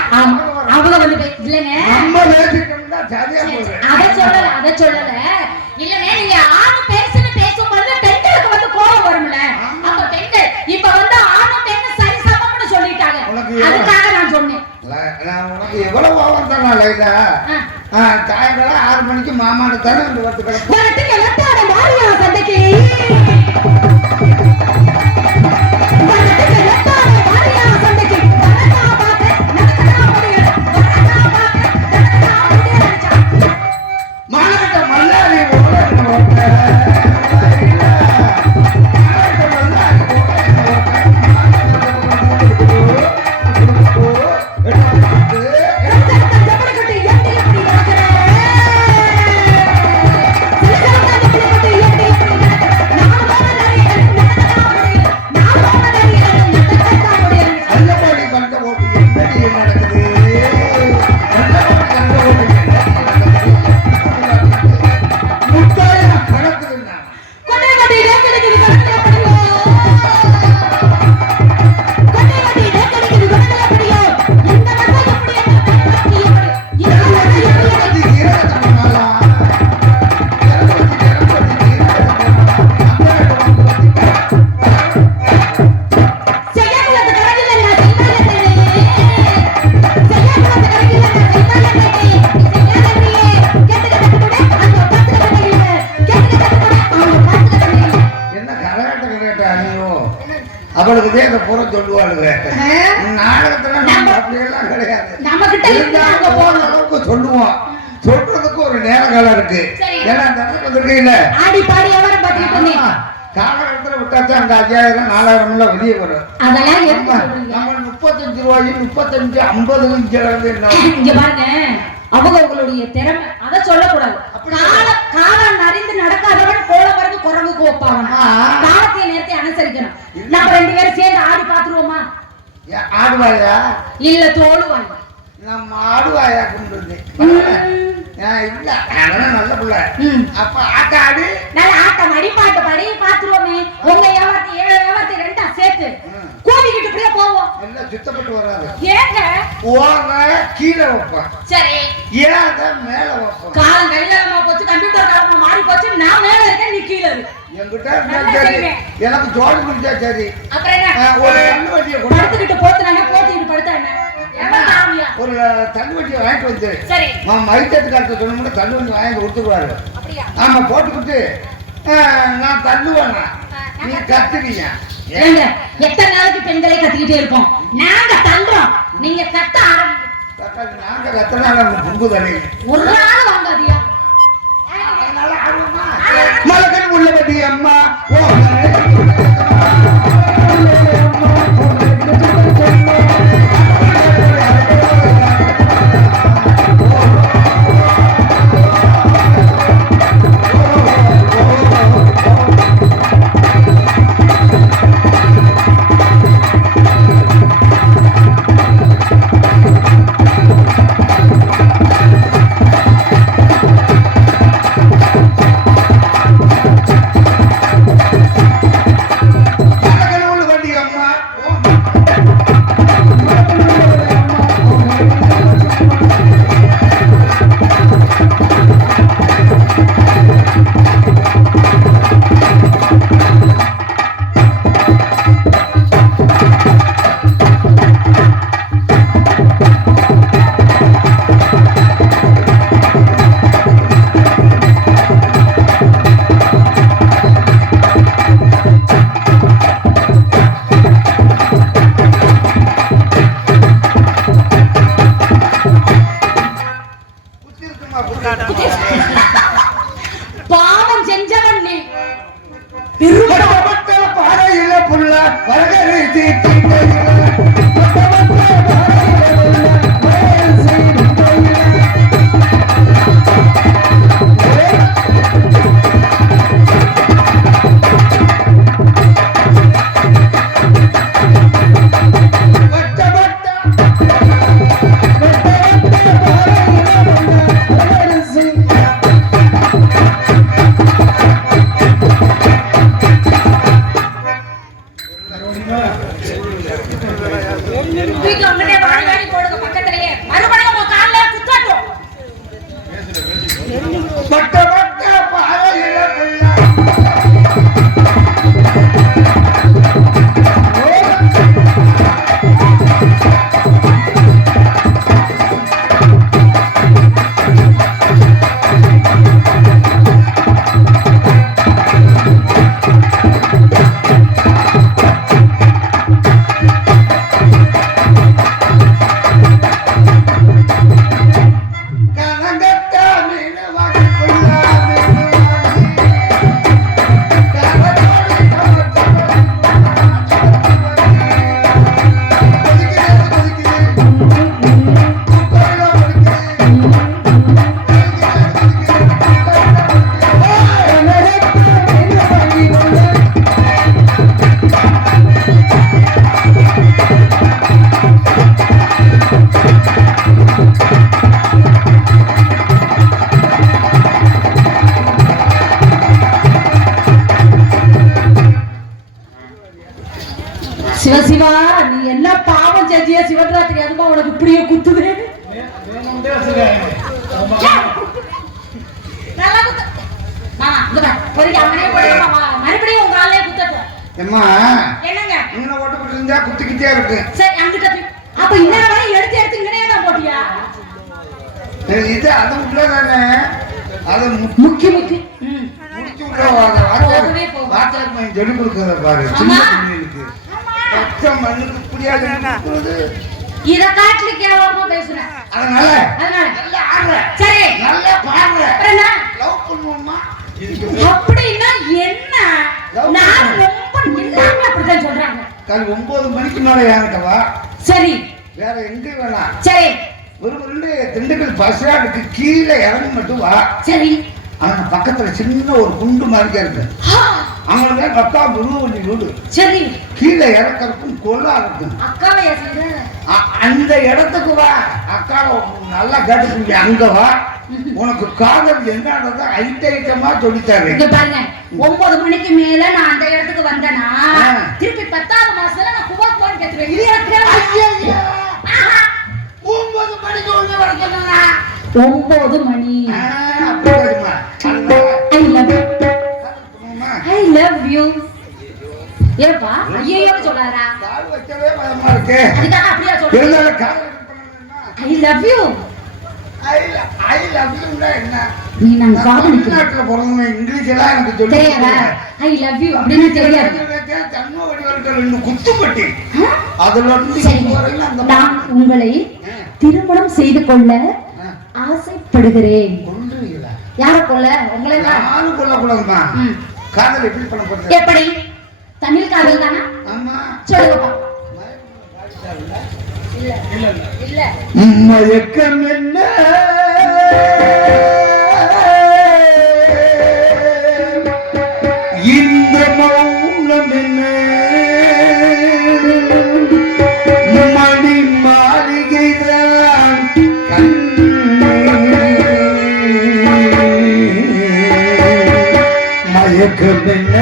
அவங்க வந்து இல்லைங்க, நம்ம பேசிட்டோம்னா சரியா போகுது. அதை சொல்லல இல்லைங்க. நீங்க ஆணு பெருசுன்னு பேசும்போது பெண்களுக்கு வந்து கோபம் வரும்ல, அப்ப பெண்கள் இப்ப வந்து ஆணு பெண்ணு சரி சமம்னு சொல்லிட்டாங்க, அதுக்காக நான் சொன்னேன். உனக்கு எவ்வளவு கோபம் தானா லைலா? சாயங்காலம் 6 மணிக்கு மாமாட்ட தானே வந்து வந்து கிடக்கும் சண்டைக்கு. அவளுக்குதே அந்த புறம் சொல்லுவாளுங்க. நாடகத்துல நம்ம அப்படியெல்லாம் கிடையாது. நம்ம கிட்ட இருந்தாங்க போன அளவுக்கு சொல்லுவோம். சொல்றதுக்கு ஒரு நேர காலம் இருக்கு. ஏன்னா அந்த இடத்துக்கு வந்திருக்கீங்கள ஆடி பாடி எவரும் பார்த்துக்கிட்டு காலகட்டத்தில் விட்டாச்சும் அந்த 5000 4000 வெளியே வரும். அதெல்லாம் நம்ம 35 ரூபாயும் 35 50 இங்க பாருங்க, அவங்க உங்களுடைய திறமை அதை சொல்லக்கூடாது. காலம் அறிந்து நடக்காதவன் கோல வரைக்கும் குரங்குக்கு வைப்பாங்க. காலத்தை நேரத்தை அனுசரிக்கணும். நம்ம 2 பேரும் சேர்ந்து ஆடி பாத்துருவோமா? ஆடுவாயா இல்ல தோடுவாங்க. நம்ம ஆடுவாயா கொண்டு இல்ல அதெல்லாம் நல்ல பிள்ளை. அப்ப ஆட்டாடு நல்ல ஆட்டம் அடிப்பாட்டு படி பாத்துருவோமே. உங்க வியாபாரத்தை 7 வியாபாரத்தை 2ஆ சேர்த்து கூட்டிக்கிட்டு இப்படியே போவோம். எல்லாம் சுத்தப்பட்டு வராது. ஏங்க ஓர கீழே வைப்பேன். சரி ஏத மேல வைப்பேன். காலம் கலிகாலமா போச்சு, கம்ப்யூட்டர் காலமா மாறி போச்சு. நான் மேல இருக்கேன், நீ கீழே இரு. என்கிட்ட சரி எனக்கு ஜோடி முடிஞ்சா சரி. அப்புறம் என்ன ஒரு தண்ணி வண்டியை படுத்துக்கிட்டு போத்துறாங்க, போத்திக்கிட்டு படுத்தா என்ன? ஒரு தண்ணி வண்டியை வாங்கிட்டு வந்து சரி மைத்தட்டு காலத்தை சொன்னோம்னா தண்ணி வண்டி வாங்கி கொடுத்துருவாரு. ஆமா போட்டுக்கிட்டு நான் தள்ளுவேண்ணா நீ கத்துறீங்க. எத்தனை நாளைக்கு பெண்களை கத்திக்கிட்டே இருப்போம்? நாங்க தள்ளுறோம், நீங்க கத்த ஆரம்பிங்க. நாங்க கத்தனால புங்கு தண்ணி ஒரு நாள் வாங்காதியா. மலக்கன் உள்ள பத்தி அம்மா பாவம் செஞ்சவன் நீ. பாறையில புள்ள வரகரை சிவசிவா, நீ என்ன பாவம் செஞ்சிய? சிவராத்திரி அதுமா உனக்கு இப்படியே குத்துது. மறுபடியும் உங்க ஆளே குத்தட்டும். என்னங்க ஓட்டு இருந்தா குத்திக்கிட்டே இருக்கு. சரி அங்கிட்ட அப்ப இன்னொரு வரை எடுத்து எடுத்து இங்கனே தான் போட்டியா? இது அது உள்ளதானே, அது முக்கி முக்கி முடிச்சு உள்ள வார்த்தை சொல்லி கொடுக்கறத பாரு. சின்ன பிள்ளைகளுக்கு அச்சம் மண்ணுக்கு புரியாது இத காட்டுல கேவலமா பேசுறேன். அதனால அதனால நல்லா ஆடுற சரி நல்லா பாடுற என்ன லவ் பண்ணுவோமா அப்படின்னா என்ன? நான் ரொம்ப எல்லாமே அப்படிதான் சொல்றாங்க. காலை 9 மணிக்கு மேல யாருக்கவா சரி வேற எங்க வேணாம். சரி ஒரு திண்டுக்கல் பஸ் ஸ்டாண்டுக்கு கீழே இறங்கி மட்டும் வா. சரி அவன் பக்கத்துல சின்ன ஒரு குண்டு மாதிரி இருக்கு. அவங்களுக்கு அக்கா முருகவள்ளி வீடு. சரி கீழே இறக்கறக்கும் கொல்லா இருக்கும். அக்காவை சொல்ற அந்த இடத்துக்கு வா. அக்காவை நல்லா கேட்டுக்கீங்க. அங்க வா. உனக்கு காதல் என்னன்றத ஐட்டமா சொல்லித்தாரு. இங்க பாருங்க 9 மணிக்கு மேல நான் அந்த இடத்துக்கு வந்தேனா திருப்பி 10வது மாசத்துல நான் குவாக் போன் கேட்கிறேன். இது எனக்கு ஐயா 9 மணிக்கு உள்ள வர சொன்னா 9 மணி. அப்படிமா I love you. ஏப்பா ஐயோ சொல்லாரா? கால் வைக்கவே பயமா இருக்கு. அதுக்காக அப்படியே சொல்றேன். இருந்தால காதல் பண்ணணும்னா I love you. I love you னா என்ன? நீ நான் காதலிக்கிறேன். தமிழ்நாட்டுல பிறந்தவன் இங்கிலீஷ் எல்லாம் எனக்கு சொல்லி தெரியாதா? I love you அப்படின்னு தெரியாது. ஜன்ம வடிவல்கள் 2 குத்துப்பட்டி. அதுல இருந்து சரி, வரையில அந்த நான் உங்களை திருமணம் செய்து கொள்ள ஆசைப்படுகிறேன். கொல்றீங்களா? யார கொல்ல? உங்களை தான். நானும் கொல்லக்கூடாதுமா. காதல் எப்படி பண்ண போறது? எப்படி? தமிழ் காதல் தானா? ஆமா. சொல்லுங்க பாப்போம். இல்ல இல்ல இல்ல மயக்கம் என்ன இந்த மௌனம் என்ன மணி மாளிகைதான் மயக்கம் என்ன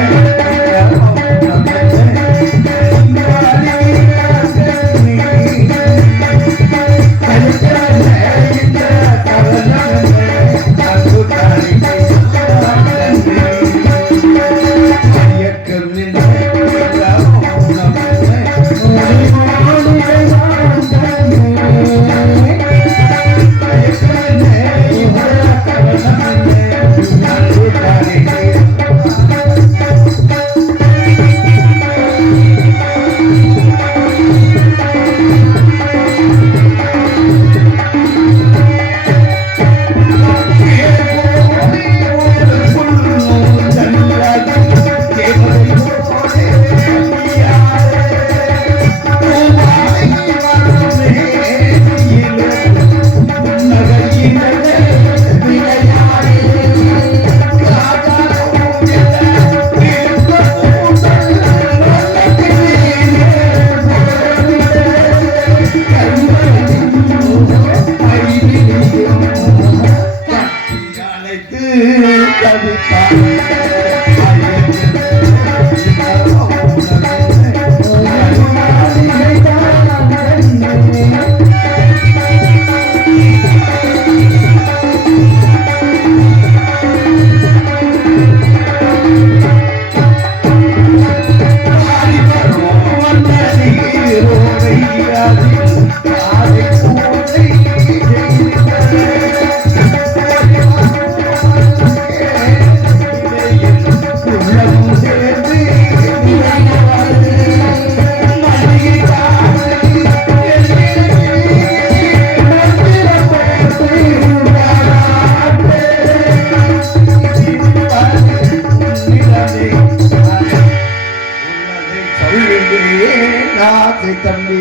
தம்பி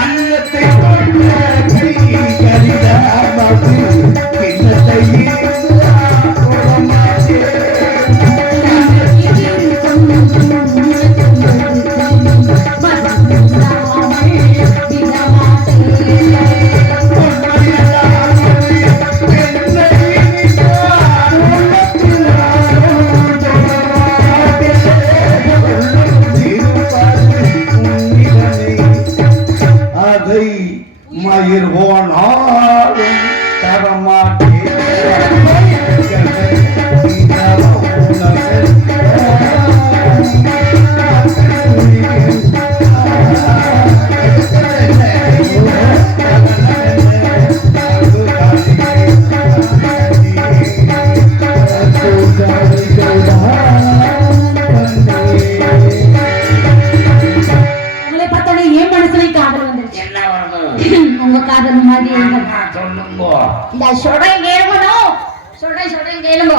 அன்னத்தை போனாலும் தரமாட்டேன் உங்களை பார்த்தோன்னே என் மனசுல காதல் வந்துருச்சு. என்ன வருது உங்க காதல் மாதிரி எங்க- சொல்லுங்க இந்த சொல்றேன் கேளுங்கணும். சொல்றேன் கேளுங்க.